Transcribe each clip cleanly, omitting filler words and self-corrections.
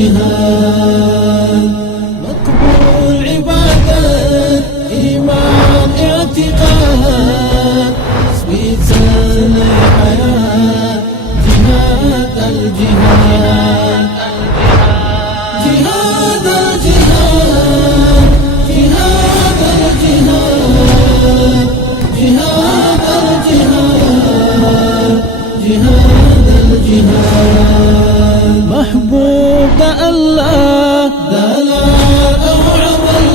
الجهاد مقبول عبادة إيمان اعتقاد سبيت سنة حياة جهاد الجهاد جهاد الجهاد جهاد الجهاد جهاد الجهاد جهاد الجهاد محبوب الله دلال أو عمل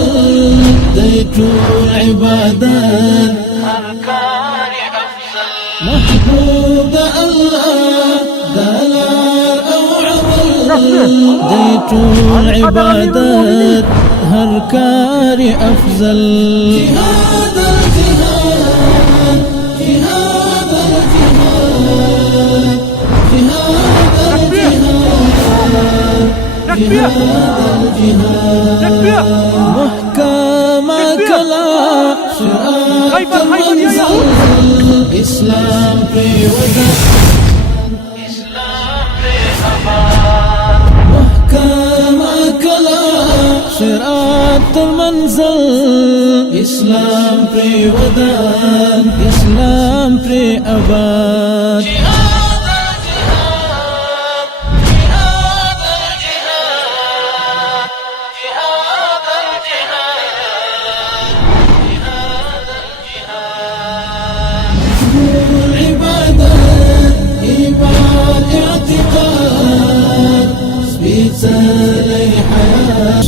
ديت العبادات أركان أفضل محبوب الله دلال أو عمل ديت العبادات هركان أفضل جهاد الجهاد جهاد الجهاد جهاد الجهاد جهاد محكم كلام صراط المنزل إسلام في ودا إسلام في أمان محكم كلام صراط المنزل إسلام في ودا إسلام في أباد اعتقاد سبيت لي حياة